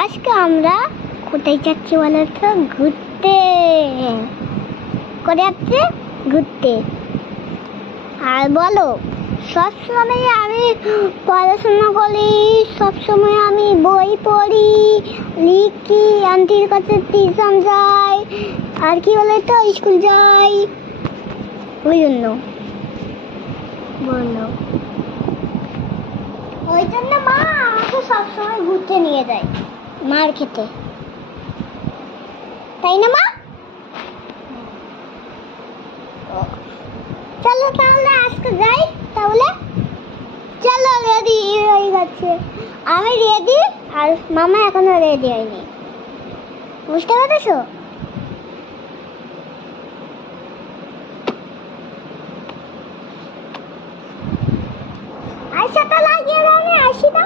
আজকে আমরা কোথায় যাচ্ছি বলো তো? ঘুরতে। করে যাচ্ছে ঘুরতে। আর বলো, সবসময় আমি পড়াশোনা করি, সবসময় আমি বই পড়ি, লিখি, আন্টির কাছে টিউশন যাই, আর কি বলে তো স্কুল যাই, ওই জন্য বলো। ওই জন্য মা আমাকে সবসময় ঘুরতে নিয়ে যায় মার খেতে, তাই না মা? চলো তাহলে আজকে যাই। তাহলে চলো, রেডি হয়ে গেছে। আমি রেডি, আর মামা এখনো রেডি হয়নি, বুঝতে পেরেছো? আচ্ছা, তো লাগিয়ে দাও, আমি আসি না।